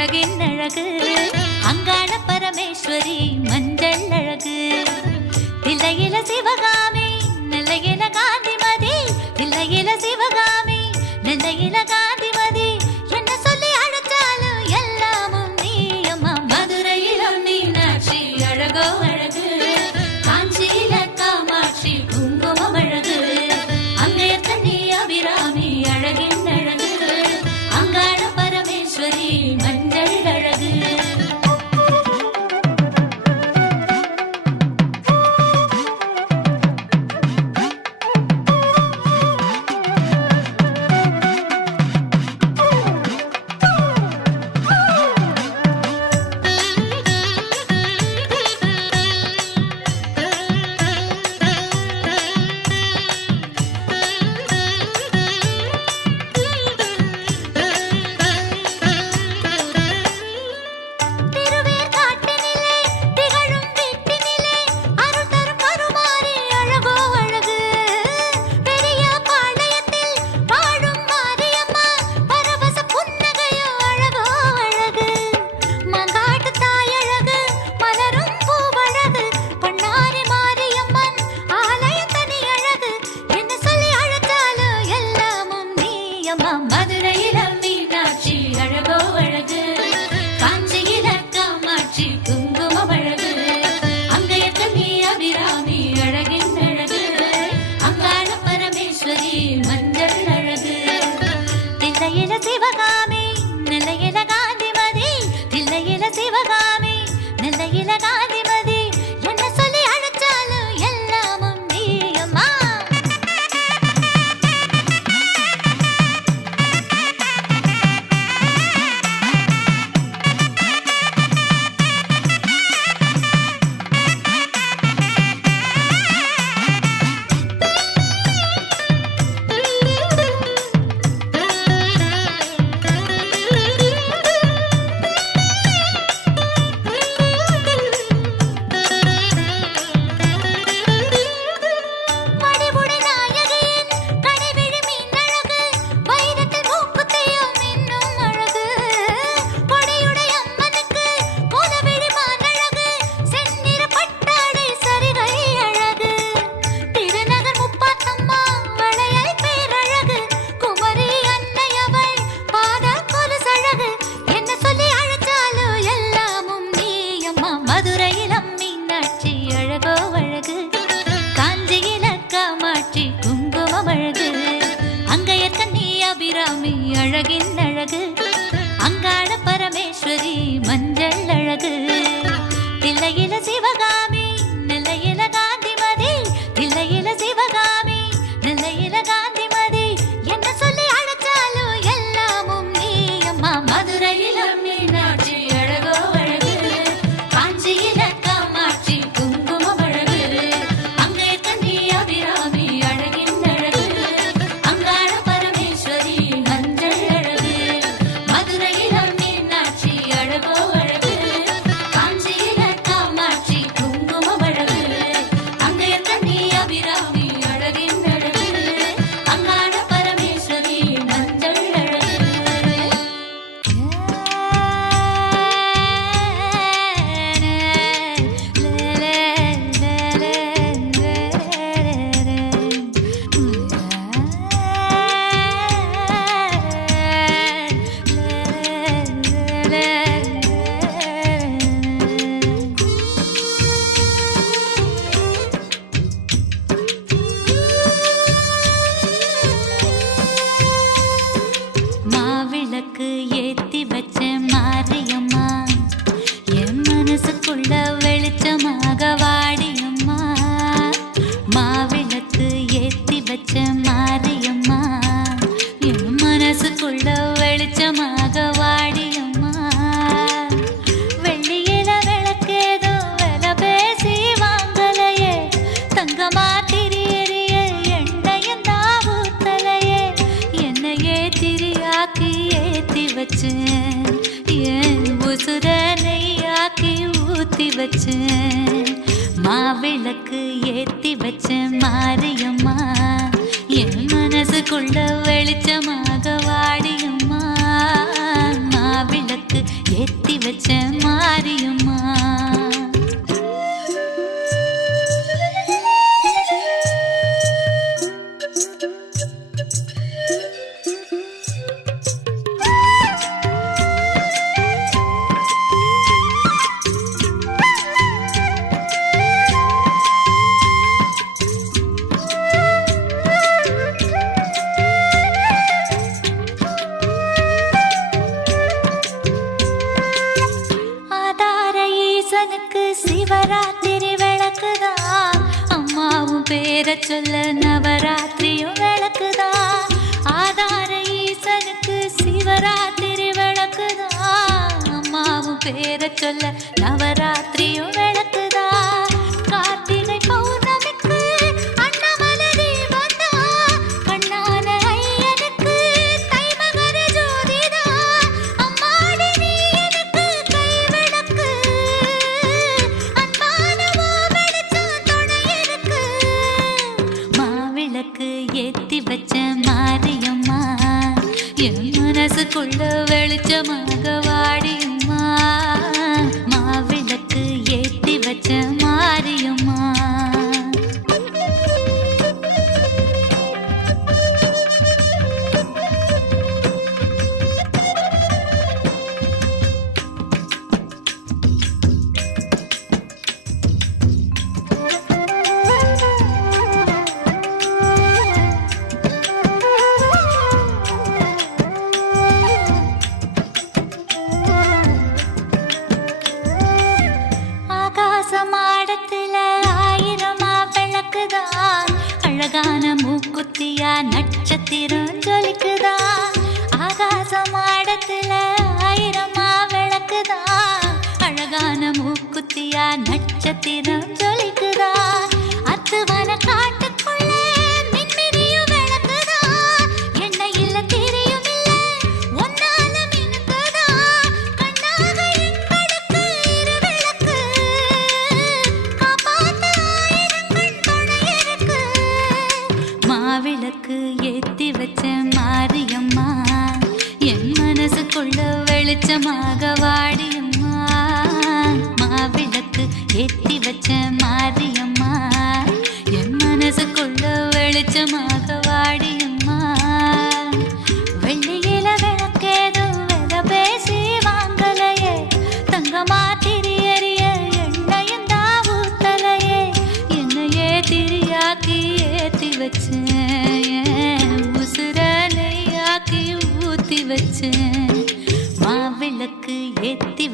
அழகின் அழகு அங்காள பரமேஸ்வரி மஞ்சள் அழகு தில்லையில சிவகாமி நெல்லையில காந்திமதி தில்லையில சிவகாமி நெல்லையில காந்திமதி என்ன சொல்லி அழைச்சாலும் எல்லாமும் நீ அம்மா மதுரையிலும் மீனாட்சி அழகோ அழகு காஞ்சியில காமாட்சி குங்குமம் அழகு அங்கே தண்ணி அபிராமி அழகின் அழகு அங்காள பரமேஸ்வரி மஞ்சள் அழகு மதுரையில மீனாட்சி அழகோ அழகு காஞ்சியில காமாட்சி குங்குமம் அழகு அங்கைய கண்ணி அபிராமி அழகின் அழகு அங்காள பரமேஸ்வரி மஞ்சள் அழகு தில்லையில சிவகாமி நெல்லையில காந்திமதி தில்லையில சிவகாமி நெல்லையில காந்திமதி என்ன சொல்லி அழைச்சாலும் எல்லாமும் நீ அம்மா மதுரையிலம் மீனாட்சி அழகோ அழகு காஞ்சியில காமாட்சி குங்குமம் அழகு அங்கைய கண்ணி அபிராமி அழகின் அழகு அங்காள பரமேஸ்வரி மஞ்சள் அழகு தில்லையில சிவகாமி நெல்லையில காந்திமதி தில்லையில சிவகாமி நெல்லையில காந்திமதி என்ன சொல்லி அழைச்சாலும் எல்லாமும் நீ அம்மா மதுரையிலம் மீனாட்சி அழகோ அழகு காஞ்சியில காமாட்சி குங்குமம் அழகு அங்கே கண்ணி அபிராமி அழகின் அழகு அங்காள பரமேஸ்வரி மஞ்சள் அழகு மதுரையில மீனாட்சி அழகோ அழகு காஞ்சியில காமாட்சி குங்குமம் அழகு அங்கே கண்ணி அபிராமி அழகின் அழகு அங்காள பரமேஸ்வரி மஞ்சள் அழகு மாவிளக்கு ஏத்தி வச்ச மாரியம்மா என் மனசுக்குள்ள வெளிச்சமாக வாடியம்மா மாவிளக்கு ஏத்தி வச்ச மாரியம்மா என் மனசுக்குள்ள வெளிச்சமாக வாடியம்மா வெள்ளியில விளக்கேதோ வில பேசி வாங்கலையே தங்கமா திரியறிய எண்ணையும் தாவூத்தலையே என்னையே திரியாக்கி ஏத்தி வச்சேன் என் உசுர நெய்யாக்கி ஊத்தி வச்சேன் மாவிளக்கு ஏத்தி வச்சேன் மாரியம்மா என் மனசுக்குள்ள வெளிச்சமாக வாடியம்மா மாவிளக்கு ஏத்தி வச்ச மாரியம்மா. சிவராத்திரி விளக்குதா, அம்மாவும் பேர சொல்ல நவராத்திரியும் விளக்குதா. ஆதார ஈசனுக்கு சிவராத்திரி விளக்குதா, அம்மாவும் பேர சொல்ல நவராத்திரியும் விளக்குதா. கார்த்திகை பௌர்ணமிக்கு அண்ணாமலை தீபந்தா, கண்ணான ஐயனுக்கு தைமகர ஜோதிதா. அம்மாடி நீ எனக்கு கை விளக்கு, ஏத்தி வச்ச மாரியம்மா. என் மனசுக்குள்ள வெளிச்சமாக வாடியம்மா. மாவிளக்கு ஏத்தி வச்ச மாரியம்மா. மாடத்துல ஆயிரமா விளக்குதா, அழகான மூக்குத்தியா நட்சத்திரம் ஜொலிக்குதா. ஆகாச மாடத்துல ஆயிரமா விளக்குதா, அழகான மூக்குத்தியா நட்சத்திரம் ஜொலிக்குதா. அத்துவன காட்டுக்குள்ள மின்மினியும் விளக்குதா, என்ன இல்ல தெரியும் இல்ல ஒன்னால மினுக்குதா. கண்ணாக எங்களுக்கு இரு விளக்கு, மாவிளக்கு ஏத்தி வச்ச மாரியம்மா. என் மனசுக்குள்ள வெளிச்சமாக வாடியம்மா. மாவிளக்கு ஏத்தி வச்ச மாரியம்மா. என் மனசுக்குள்ள வெளிச்சமாக வாடியம்மா. வெள்ளியில விளக்கேதும் வில பேசி வாங்கலையே, தங்கமா திரியறிய எண்ணெயும் தான் ஊத்தலையே. என்னையே திரியாக்கி ஏத்தி வச்சேன், உசுர நெய்யாக்கி ஊத்தி வச்சேன். மாவிளக்கு ஏத்தி